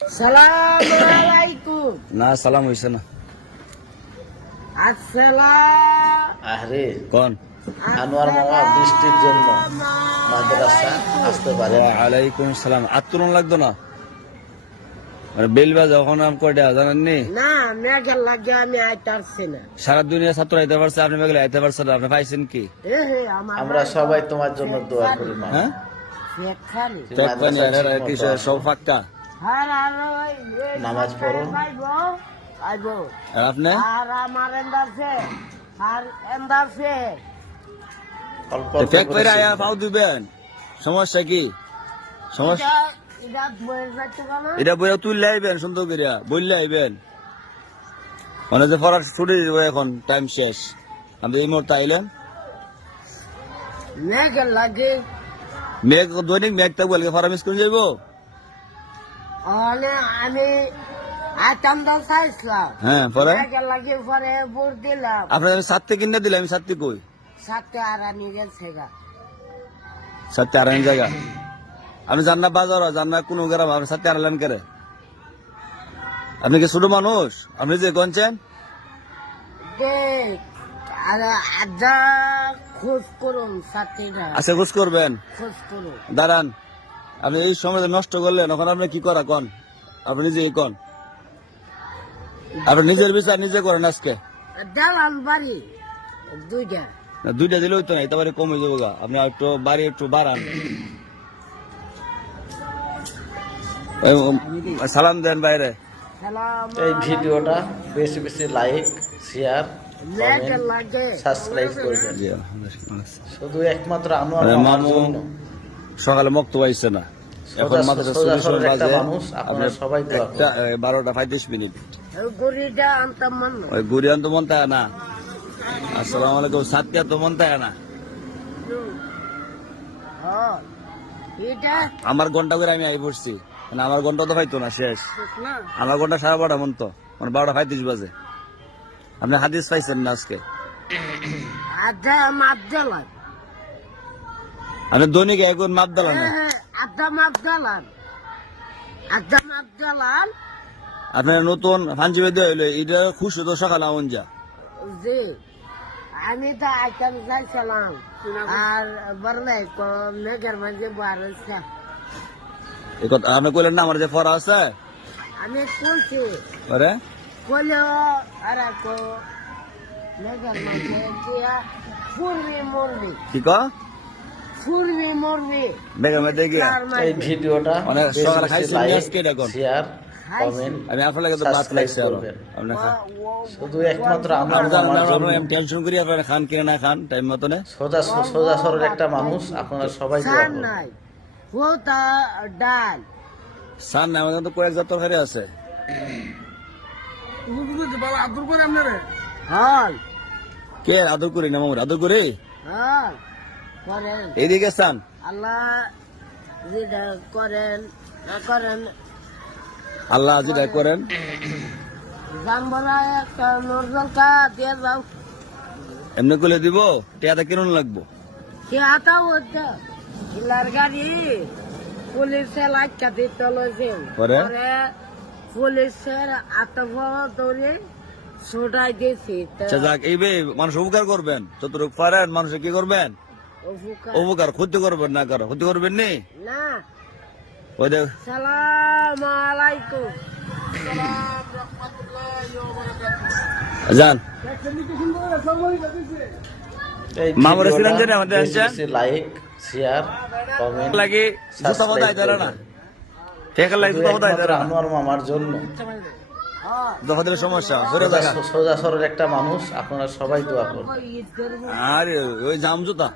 সালাম আলাইকুম না সালাম হয়েছে না। আসসালাম। আরে কোন? আনোয়ার মামা বৃষ্টির জন্য মাদ্রাসা আসতে পারে আলাইকুম সালাম। আত্মরণ লাগতো না? বেল যখন আম কয়টা জানেননি? না মেঘের লাগে আমি আইতারছি না। সারা দুনিয়া ছাত্র আইতে পারছে আপনি মেঘলে আইতে পারছেন আপনি পাইছেন কি? আমার সবাই তোমার জন্য দোয়া করি মা। হ্যাঁ? সব এই নামাজ পড়ো। আর আপনি? আর আমার করে করে আয়া পাও দিবেন। সমস্যা কি? সমস্যা এটা বইয়া তুললে আইবেন সুন্দর করিয়া বললে আইবেন। মানে যে পড়ার ছুটি দিব এখন টাইম শেষ। আপনি এই মুহূর্তে আইলেন? লাগে। মেঘ দৈনিক মেঘ থাকব আজকে ফার্ম স্কুল যাইবো? তাহলে আমি হ্যাঁ পরে? পরে ভোট দিলাম। আপনার আমি সাতটি কিনে দিলে আমি সাতটি কই? আনি গেছে সাতটি জায়গা? আপনি জান না বাজার জান না কোনো গ্রাম আপনি সাতটি আড়ালেন করে? আপনি কি ছোট মানুষ? আপনি যে গঞ্চেন খোঁজ করুন আচ্ছা খোঁজ করবেন। খোঁজ করুন। দাঁড়ান। আপনি এই সময় নষ্ট করলেন এখন আপনি কি করা কন? আপনি নিজেই কন। আপনি নিজের বিচার নিজে করেন আজকে। বাড়ি দুইটা। না, দুইটা দিলেই তো নাই তারপরে কমে যাব গা। আপনি একটু বাড়ি একটু বাড়ান। সালাম দেন বাইরে। এই ভিডিওটা বেশি বেশি লাইক শেয়ার সাবস্ক্রাইব করবেন। শুধু একমাত্র আনোয়ার আরে মামার জন্য। সকালে মুক্ত পাইছে না। এখন চল্লিশ বাজে। একটা বারোটা পঁয়ত্রিশ মিনিট। ওই আনতাম মান তাই না। আসসালামু আলাইকুম সাতটা তো মন তাই না? হ্যাঁ আমার ঘণ্টা করে আমি আই পড়ছি মানে আমার ঘণ্টা তো পাইতো না শেষ। আমার ঘণ্টা সাড়ে বারোটা মন তো। মানে বারোটা পঁয়ত্রিশ বাজে। আপনি হাদিস পাইছেন না আজকে? আধা মাপ দিলাম আপনি দৈনিক এখন মাপ দিলেন। না হ্যাঁ, আধা মাপ দিলাম আধা মাপ দিলাম আপনার নতুন ফাঞ্চি বেদে হইল এটা খুশি তো সকালে আমন যা। জি আমি তো আইতাম চাইছিলাম আর বললে মেঘের মাঝে বারোছে এই কথা আপনি কইলেন না আমার যে ফরা আছে? আমি কইছি। আরে? আরে কো মেঘের মাঝে মরবি। কি ক ফুরবি মরবি। বেগম দেখি। মানে এই ভিডিওটা মানে সকালে লাইক আজকে দেখুন। শেয়ার কমেন্ট আমি আপনার লাগে তো ভাত লাগছে আরও। করবেন। খান শুধু একমাত্র আনোয়ার আপনি জানেন, মামার আমরা- জন্য টেনশন করি আপনারা খান কিনা না খান টাইম মতনে সোজা সোজা সরল একটা মানুষ আপনারা সবাই দোয়া সার নাই। ও ডাল। সান না আমাদের তো কয়েক জাত তরকারি আছে। হল। কে? আদর করি না মামুর? আদর করি? এইদিকে সান আল্লাহ যেটা করেন না করেন আল্লাহ যেটা করেন। এমনি করলে দিব টিয়াটা কিরণ লাগবো? কে আতা হচ্ছে ইলার গাড়ি পুলিশে লাইকা দিতে লইছে পরে? পুলিশের ধরে ছোটাই দিয়েছি আচ্ছা যাক এই মানুষ উপকার করবেন। যতটুকু পারেন মানুষে কি করবেন? উপকার- ক্ষতি করবেন না করো ক্ষতি করবেন নি? না। ওই দেখ। সালাম আলাইকুম যান। এই মামুরে ছিলেন যে আমাদের বেশি আনছেন? বেশি লাইক শেয়ার কমেন্ট লাগে জুতা না। লাগে জুতা আনোয়ার মামার জন্য। সমস্যা সোজা সোজা সরল একটা মানুষ আপনারা সবাই দোয়া ঈদ করব আরে ওই জাম জুতা